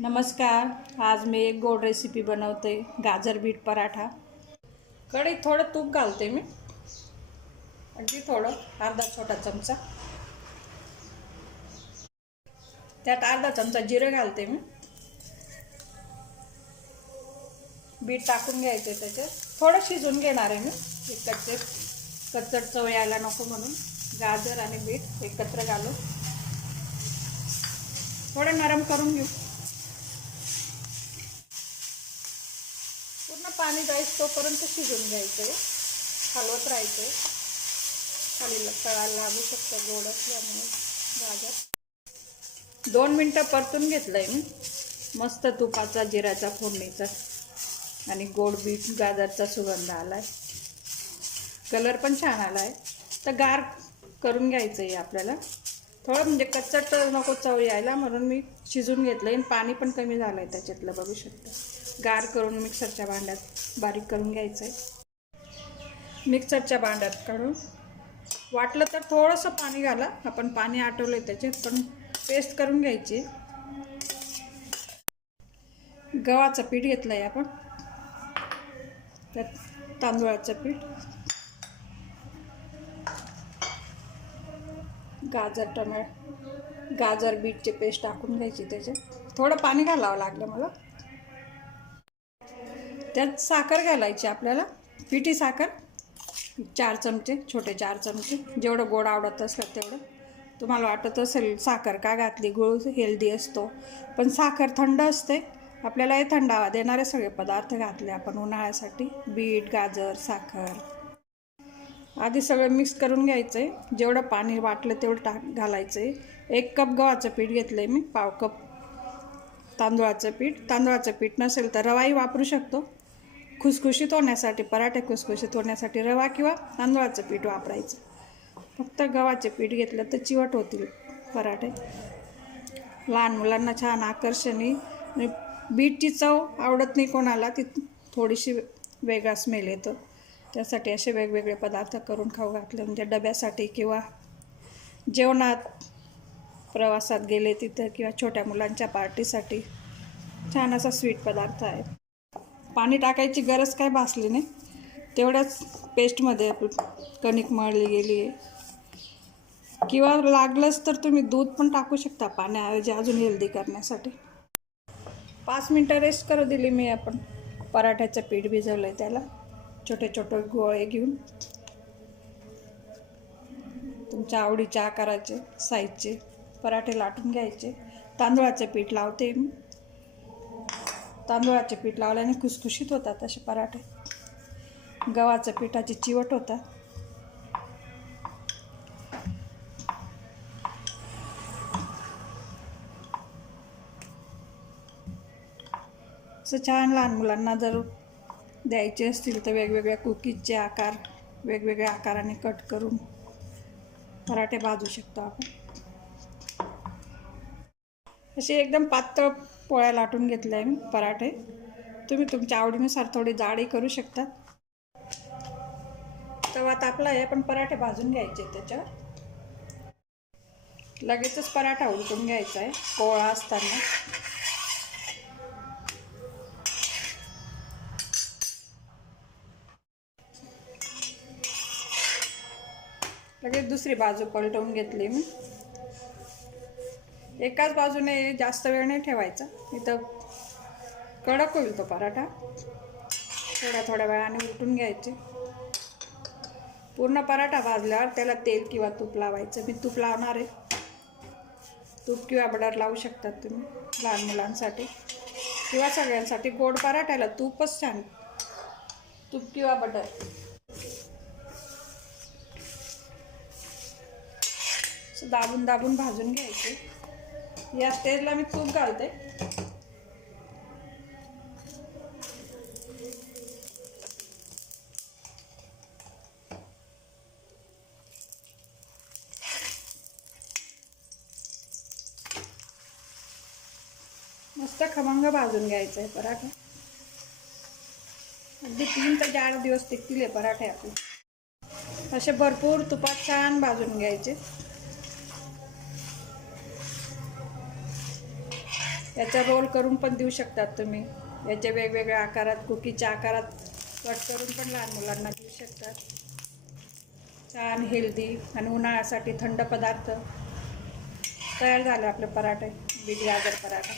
नमस्कार आज मी एक गोड रेसिपी बनवते गाजर बीट पराठा. कढईत थोडं तूप घालते मी. अगदी थोडं अर्धा छोटा चमचा. त्यात अर्धा चमचा जिरं घालते मी. बीट टाकून घ्यायचे त्याच्यात. थोडं शिजून घेणार आहे मी. एक कच्चे कच्चट चव यायला नको म्हणून. गाजर आणि बीट एकत्र घालून. थोडं नरम करून घेऊ पूर्ण पाणी जाईस तोपर्यंत शिजून घ्यायचं आहे हलवत राहायचं आहे खाली तळायला लागू शकतं गोड असल्यामुळे गाजर दोन मिनटं परतून घेतलं आहे मी. मस्त तुपाचा जिराचा फोडणीचा आणि गोड बीट गाजरचा सुगंध आला आहे कलर पण छान आला आहे तर गार करून घ्यायचं आहे आपल्याला. थोडं म्हणजे कच्चट नको चव यायला म्हणून मी शिजून घेतलं आहे आणि पाणी पण कमी झालं आहे त्याच्यातलं बघू शकता. गार करून मिक्सरच्या भांड्यात बारीक करून घ्यायचं आहे मिक्सरच्या भांड्यात काढून वाटलं तर थोडंसं पाणी घाला आपण पाणी आटवलं आहे त्याच्यात पण पेस्ट करून घ्यायची. गव्हाचं पीठ घेतलं आहे आपण. त्यात तांदूळाचं पीठ. गाजर टमॅट गाजर बीटचे पेस्ट टाकून घ्यायची त्याच्यात थोडं पाणी घालावं लागलं मला. त्यात साखर घालायची आपल्याला. पिठी साखर चार चमचे छोटे चार चमचे. जेवढं गोड आवडत असलं तेवढं. तुम्हाला वाटत असेल साखर का घातली गुळ हेल्दी असतो. पण साखर थंड असते. आपल्याला हे थंडावा देणारे सगळे पदार्थ घातले आपण उन्हाळ्यासाठी. बीट गाजर साखर. आधी सगळं मिक्स करून घ्यायचं आहे जेवढं पाणी वाटलं तेवढं टाक घालायचं आहे एक कप गव्हाचं पीठ घेतलं आहे मी पाव कप तांदूळाचं पीठ. तांदूळाचं पीठ नसेल तर रवाही वापरू शकतो. खुसखुशीत होण्यासाठी पराठे खुसखुशीत होण्यासाठी रवा किंवा तांदूळाचं पीठ वापरायचं. फक्त गव्हाचे पीठ घेतलं तर चिवट होतील पराठे. लहान मुलांना छान आकर्षणी बीटची चव आवडत नाही कोणाला ती थोडीशी वेगळा स्मेल येतो. त्यासाठी असे वेगवेगळे पदार्थ करून खाऊ घातले. म्हणजे डब्यासाठी किंवा जेवणात प्रवासात गेले तिथं किंवा छोट्या मुलांच्या पार्टीसाठी छान असा स्वीट पदार्थ आहे. पाणी टाकायची गरज काय भासली नाही तेवढ्याच पेस्टमध्ये कणिक मळली गेली. आहे किंवा लागलंच तर तुम्ही दूध पण टाकू शकता पाण्याऐवजी अजून हेल्दी करण्यासाठी. पाच मिनटं रेस्ट करू दिली मी आपण. पराठ्याचं पीठ भिजवलं आहे त्याला. छोटे छोटे गोळे घेऊन तुमच्या आवडीच्या आकाराचे साईजचे पराठे लाटून घ्यायचे. तांदूळाचे पीठ लावते मी. तांदूळाचे पीठ लावल्याने खुसखुशीत होतात असे पराठे. गव्हाच्या पिठाची चिवट होतात असं छान लहान मुलांना जर द्यायचे असतील तर वेगवेगळ्या कुकीजचे आकार वेगवेगळ्या आकाराने कट करून पराठे भाजू शकतो आपण. असे एकदम पातळ पोळ्या लाटून घेतल्या आहे मी पराठे. तुम्ही तुमच्या आवडीनुसार थोडी जाडी करू शकता. तवा तापला आहे पण पराठे भाजून घ्यायचे त्याच्यावर. लगेचच पराठा उलटून घ्यायचा आहे पोळा असताना. लगेच दुसरी बाजू पलटवून घेतली मी. एकाच बाजूने जास्त वेळ नाही ठेवायचा. इथं कडक होईल तो पराठा. थोड्या थोड्या वेळाने उलटून घ्यायचे. पूर्ण पराठा भाजल्यावर त्याला तेल किंवा तूप लावायचं. मी तूप लावणार आहे. तूप किंवा बटर लावू शकतात तुम्ही लहान मुलांसाठी. किंवा सगळ्यांसाठी. गोड पराठ्याला तूपच छान. तूप किंवा बटर. असं दाबून दाबून भाजून घ्यायचे. या स्टेजला मी तूप घालते. मस्त खमंग भाजून घ्यायचं आहे पराठा. अगदी तीन ते चार दिवस टिकतील हे पराठे आपले. असे भरपूर तुपात छान भाजून घ्यायचे. याचा रोल करून पण देऊ शकतात तुम्ही. याच्या वेगवेगळ्या आकारात कुकीच्या आकारात कट करून पण लहान मुलांना देऊ शकतात. छान हेल्दी आणि उन्हाळ्यासाठी थंड पदार्थ तयार झाले आपले पराठे बीट गाजर पराठा.